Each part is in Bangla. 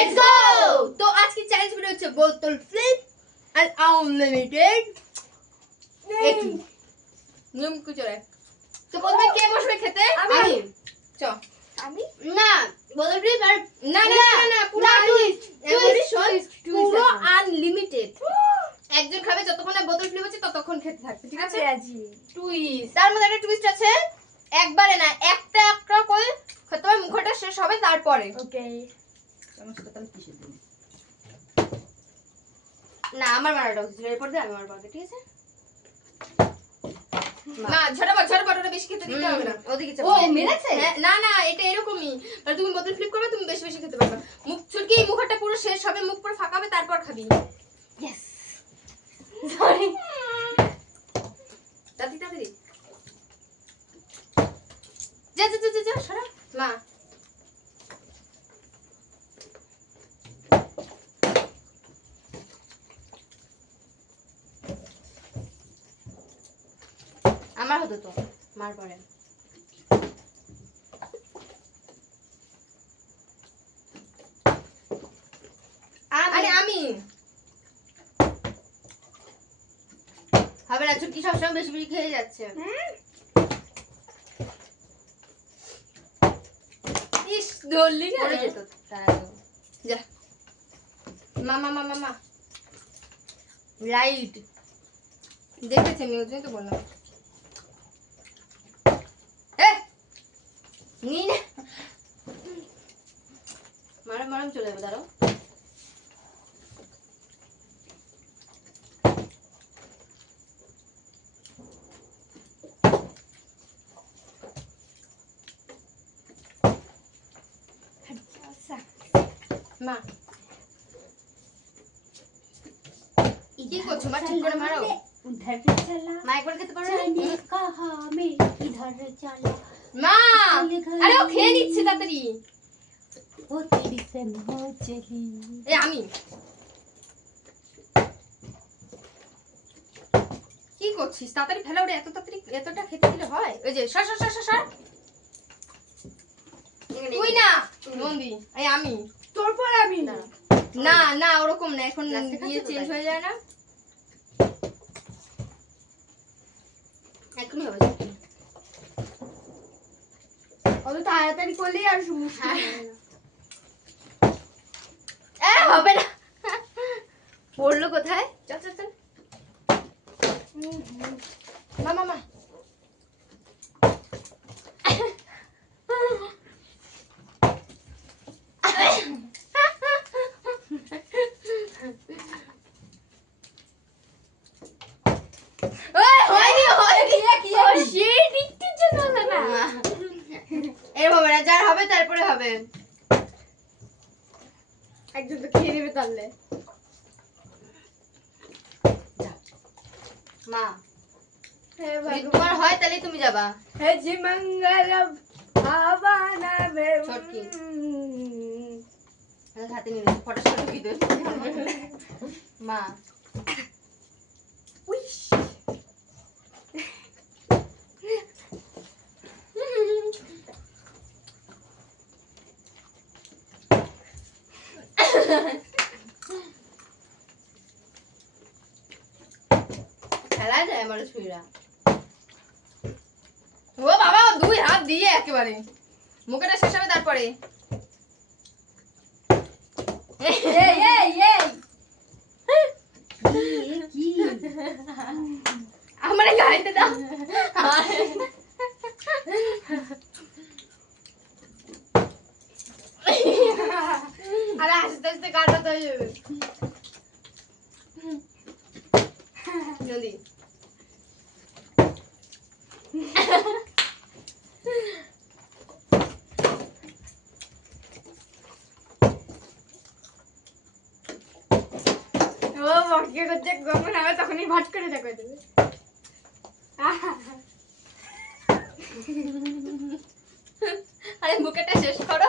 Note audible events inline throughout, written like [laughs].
লেটস গো তো আজকে চ্যালেঞ্জ ভিডিও হচ্ছে বোতল ফ্লিপ এন্ড আনলিমিটেড নিয়ম কি চলে? তো বলবে কে বসবে খেতে? আমি। চ। আমি? না বোতল ফ্লিপ আর না না না না পুরো twist পুরো আনলিমিটেড একজন খাবে যতক্ষণ না বোতল ফ্লিপ হচ্ছে ততক্ষণ খেতে থাকবে ঠিক আছে? টুইস্ট তার মধ্যে একটা টুইস্ট আছে। একবারে না একটা একটা করে খেতে হবে মুখটা শেষ হবে তারপরে। ওকে না আমার মারাটা উচিত এরপর দিয়ে আমি মারবো ঠিক আছে? না ঝটাপট ঝটাপট ওটা বেশি খেতে দিতে হবে না। ওদিকে ও মেরেছে? না না এটা এরকমই। মানে তুমি বোতল ফ্লিপ করবে তুমি বেশি বেশি খেতে পারবে। মুখ ছুটকি মুখটা পুরো শেষ হবে মুখ পুরো তারপর খাবি। ইয়েস সরি তাড়াতাড়ি তাড়াতাড়ি যা যা যা যা, যা সরা। মা। আমার তো মার পরে। আরে আমি হবে না চুটকি সবসময় বেশি বেশি খেয়ে যাচ্ছে। ইস ধরলি না। যেত যা। মামা মামা মা রাইট দেখেছি আমি ওই তো বললাম। মারাম মারাম চলে যাবে মা। কি করছ মা ঠিক করে মারো উদ্ধার মা একবার খেতে পারো মা! আরে ও খেয়ে নিচ্ছে তাড়াতাড়ি ও চিলিছেন ও চিলি এ আমি কি করছিস তাড়াতাড়ি ফেলা ওরে এত তাড়াতাড়ি এতটা খেতে দিলে হয় ওই যে সর সর সর সর তুই না নন্দি এই আমি তোর পর আমি না না না ওরকম না এখন গিয়ে চেঞ্জ হয়ে যায় না এখনই হবে অত তাড়াতাড়ি করলেই আর সমস্যা হ্যাঁ। হবে না। পড়ল কোথায়? চল চল চল। মামা মা মা ওই, হয়নি, হয়নি। ও, shit, একটু জন্য হলো না। এর হবে না যার হবে। একজন তো খেয়ে নেবে তাহলে। মা তোমার হয় তাহলে তুমি যাবা। হে জি ভাবানা ছটকি। হাতে নিয়ে ফটো ফটো ঢুকিয়ে মা খেলা যায় আমার ছুঁড়া ও বাবা দুই হাত দিয়ে একেবারে। মুখটা শেষ হবে তারপরে। আরে আস্তে আস্তে কাটাতে হয়ে যাবে নদী বকে করছে গমন হবে তখনই ভাট করে দেখো দেবে আরে মুখটা শেষ করো।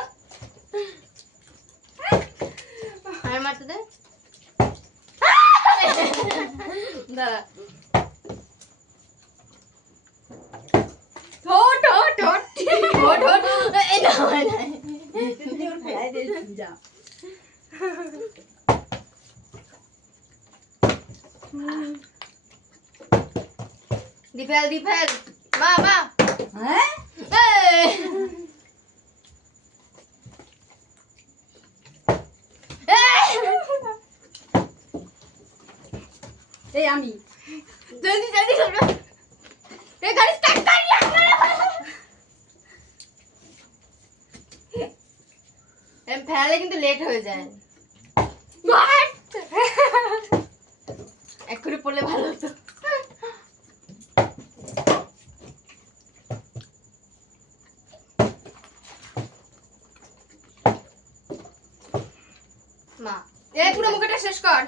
আর মারতে দে। দাঁড়া। ঠোঁট ঠোঁট ঠোঁট। ওঠ এই না। হয় না দিফেল দিফেল মা মা হ্যাঁ এই! আমি জলদি জলদি করবে এই গাড়ি স্টার্ট কর এম ফেলালে কিন্তু লেট হয়ে যায়। [laughs] এক্ষুনি পড়লে ভালো হতো। মা এই পুরো মুখটা শেষ কর।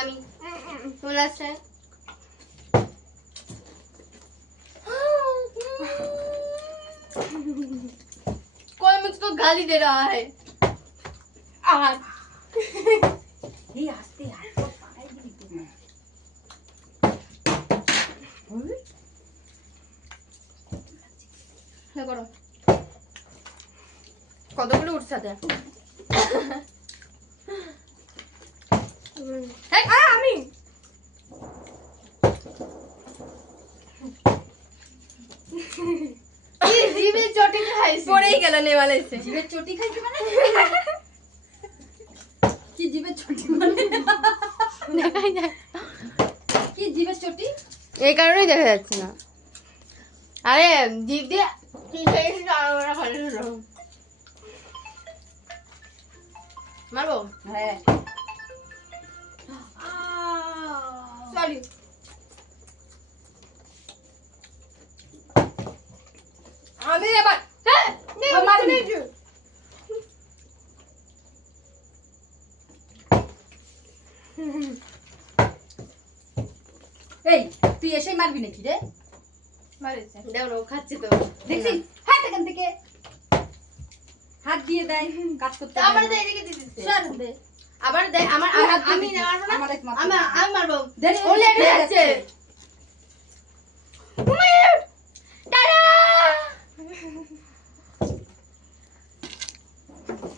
আমি। চলে আসছে कोई मुझको गाली दे रहा है আর এই আস্তে আস্তে পাড়াই দিবি তো না ওই, হ্যাঁ করো কতগুলো উঠছে সাথে এই, আ, আমি কি জিভে চটি খাইছি পড়েই গেল নেওয়ালাইছে জিভের চটি খাইছি মানে? [laughs] কি জিভের চটি মানে? দেখাই [laughs] যায় কি জিভের চটি? এই কারণেই দেখা যাচ্ছে না। আরে জিভ দিয়ে মারবো? হ্যাঁ। সরি আমি এবার হ্যাঁ নে, ও, মারবি। নে, নে। [laughs] এই তুই এসেই মারবি নাকি রে? মারেছে। দাও না ও খাচ্ছে তো। দেখছিস? হাত এখান থেকে। হাত দিয়ে দেয় কাজ করতে তা আমার দেয়। এদিকে দিতেছে সর দে। আবার দেয় আমার আমি না আমার আমি মারবো। দেরি ও হয়ে যাচ্ছে।